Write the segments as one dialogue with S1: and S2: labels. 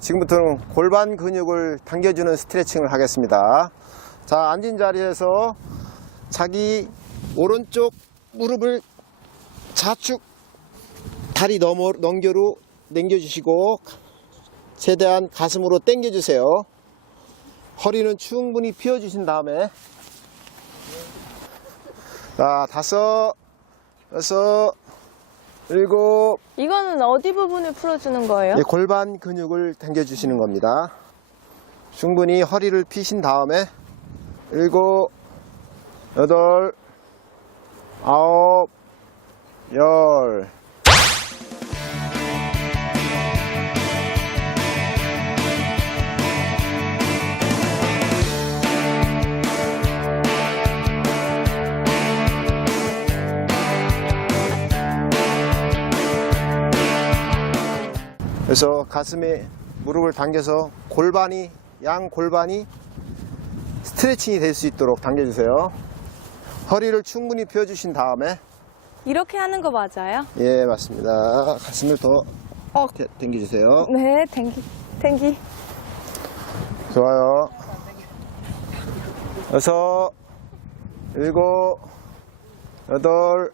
S1: 지금부터는 골반 근육을 당겨주는 스트레칭을 하겠습니다. 자, 앉은 자리에서 자기 오른쪽 무릎을 좌측 다리 넘어, 넘겨로 당겨주시고 최대한 가슴으로 당겨주세요. 허리는 충분히 펴주신 다음에 자, 다섯, 여섯, 일곱,
S2: 이거는 어디 부분을 풀어주는 거예요?
S1: 이 골반 근육을 당겨주시는 겁니다. 충분히 허리를 피신 다음에 일곱, 여덟, 아홉, 열. 그래서 가슴에 무릎을 당겨서 골반이 양 골반이 스트레칭이 될 수 있도록 당겨주세요. 허리를 충분히 펴주신 다음에
S2: 이렇게 하는 거 맞아요?
S1: 예 맞습니다. 가슴을 더
S2: 어.
S1: 대- 당겨주세요.
S2: 네, 탱기, 탱기.
S1: 좋아요. 여섯, 일곱, 여덟,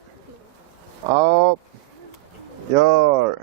S1: 아홉, 열.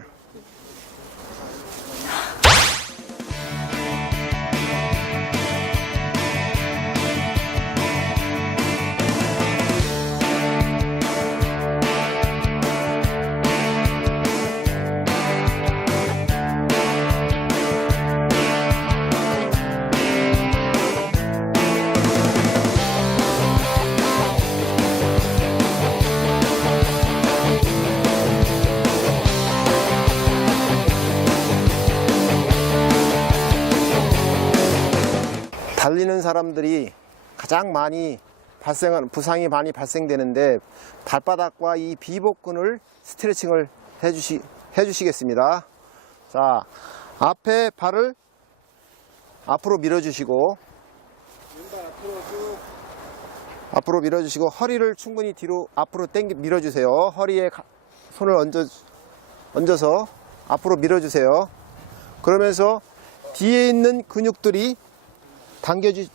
S1: 사람들이 가장 많이 발생하는 부상이 많이 발생되는데 발바닥과 이 비복근을 스트레칭을 해주시 해주시겠습니다. 자 앞에 발을 앞으로 밀어주시고 앞으로 밀어주시고 허리를 충분히 뒤로 앞으로 당겨 밀어주세요. 허리에 가- 손을 얹어 얹어서 앞으로 밀어주세요. 그러면서 뒤에 있는 근육들이 당겨주,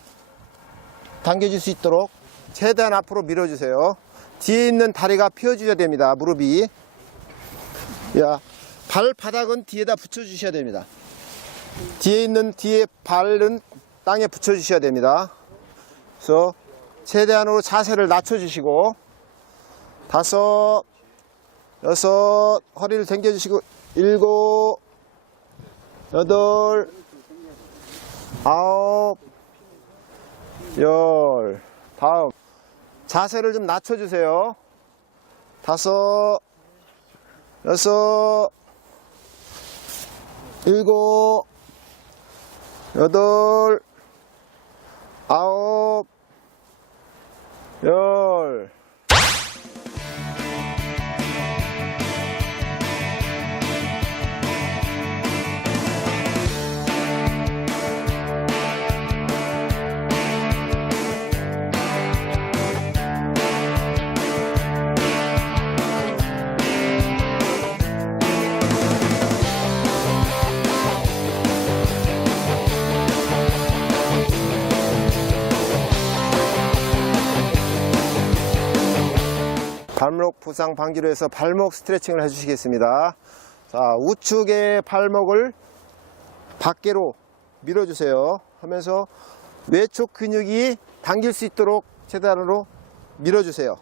S1: 당겨질 수 있도록 최대한 앞으로 밀어주세요. 뒤에 있는 다리가 펴줘야 됩니다. 무릎이. 야, 발바닥은 뒤에다 붙여주셔야 됩니다. 뒤에 있는 뒤에 발은 땅에 붙여주셔야 됩니다. 그래서 최대한으로 자세를 낮춰주시고 다섯, 여섯, 허리를 당겨주시고 일곱, 여덟, 아홉, 열. 다음. 자세를 좀 낮춰주세요. 다섯, 여섯, 일곱, 여덟, 아홉, 열. 발목 부상 방지로 해서 발목 스트레칭을 해주시겠습니다. 자, 우측의 발목을 밖으로 밀어주세요. 하면서 외쪽 근육이 당길 수 있도록 최대한으로 밀어주세요.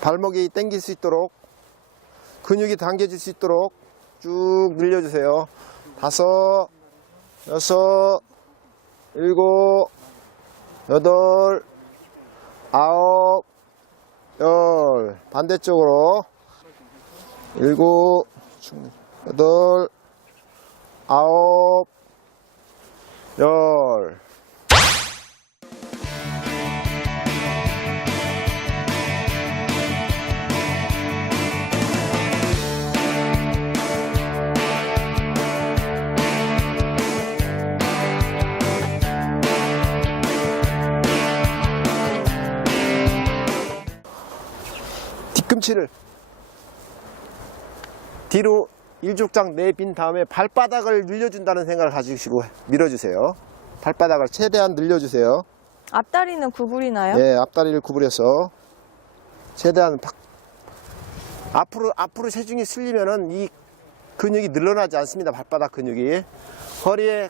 S1: 발목이 당길 수 있도록 근육이 당겨질 수 있도록 쭉 늘려주세요. 다섯, 여섯, 일곱, 여덟, 아홉, 열 반대쪽으로. 일곱. 여덟. 아홉. 열 꿈치를 뒤로 일족장 내빈 다음에 발바닥을 늘려준다는 생각을 가지시고 밀어주세요. 발바닥을 최대한 늘려주세요.
S2: 앞다리는 구부리나요?
S1: 예, 앞다리를 구부려서 최대한 팍 앞으로 앞으로 체중이 쓸리면은 이 근육이 늘어나지 않습니다. 발바닥 근육이 허리에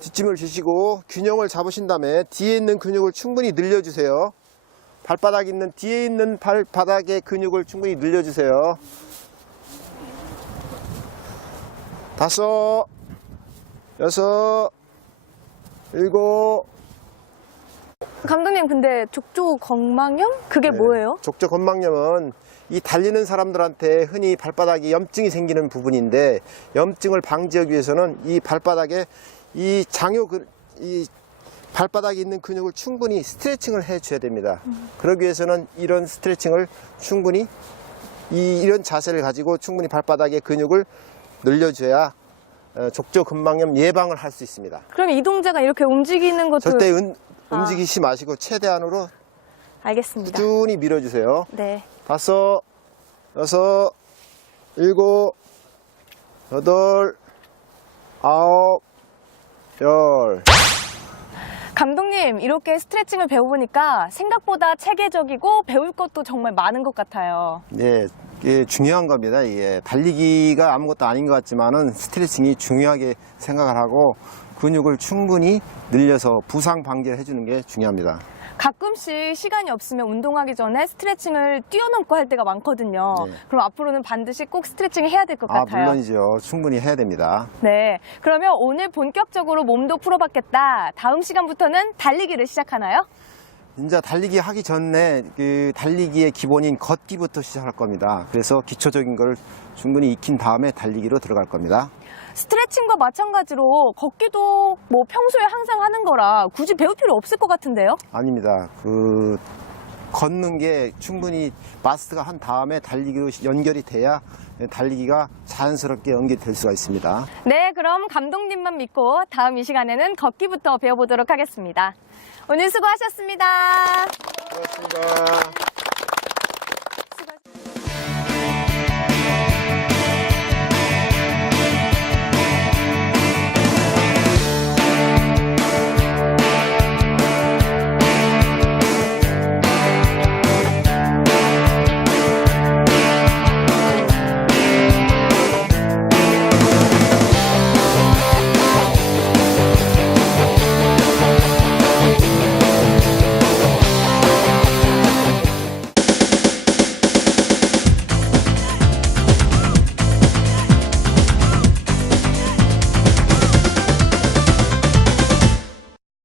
S1: 뒷짐을 주시고 균형을 잡으신 다음에 뒤에 있는 근육을 충분히 늘려주세요. 발바닥 있는 뒤에 있는 발바닥의 근육을 충분히 늘려주세요. 다섯, 여섯, 일곱,
S2: 감독님, 근데 족조 건망염? 그게
S1: 네.
S2: 뭐예요?
S1: 족저 건망염은 이 달리는 사람들한테 흔히 발바닥에 염증이 생기는 부분인데 염증을 방지하기 위해서는 이 발바닥에 이 장요 근- 이 발바닥에 있는 근육을 충분히 스트레칭을 해 줘야 됩니다. 그러기 위해서는 이런 스트레칭을 충분히 이, 이런 자세를 가지고 충분히 발바닥의 근육을 늘려줘야 어, 족저 근망염 예방을 할 수 있습니다.
S2: 그럼 이 동작은 이렇게 움직이는 것도
S1: 절대 은-
S2: 아.
S1: 움직이시 마시고 최대한으로
S2: 알겠습니다.
S1: 꾸준히 밀어주세요.
S2: 네.
S1: 다섯, 여섯, 일곱, 여덟, 아홉, 열.
S2: 감독님, 이렇게 스트레칭을 배워보니까 생각보다 체계적이고 배울 것도 정말 많은 것 같아요.
S1: 네, 이게 중요한 겁니다. 이게 달리기가 아무것도 아닌 것 같지만은 스트레칭이 중요하게 생각을 하고 근육을 충분히 늘려서 부상 방지를 해주는 게 중요합니다.
S2: 가끔씩 시간이 없으면 운동하기 전에 스트레칭을 뛰어넘고 할 때가 많거든요.
S1: 네.
S2: 그럼 앞으로는 반드시 꼭 스트레칭을 해야 될 것
S1: 아,
S2: 같아요.
S1: 물론이죠. 충분히 해야 됩니다.
S2: 네. 그러면 오늘 본격적으로 몸도 풀어봤겠다. 다음 시간부터는 달리기를 시작하나요?
S1: 이제 달리기 하기 전에 그 달리기의 기본인 걷기부터 시작할 겁니다. 그래서 기초적인 걸 충분히 익힌 다음에 달리기로 들어갈 겁니다.
S2: 스트레칭과 마찬가지로 걷기도 뭐 평소에 항상 하는 거라 굳이 배울 필요 없을 것 같은데요?
S1: 아닙니다. 그 걷는 게 충분히 마스터가 한 다음에 달리기로 연결이 돼야 달리기가 자연스럽게 연결될 수가 있습니다.
S2: 네, 그럼 감독님만 믿고 다음 이 시간에는 걷기부터 배워보도록 하겠습니다. 오늘 수고하셨습니다.
S1: 고맙습니다.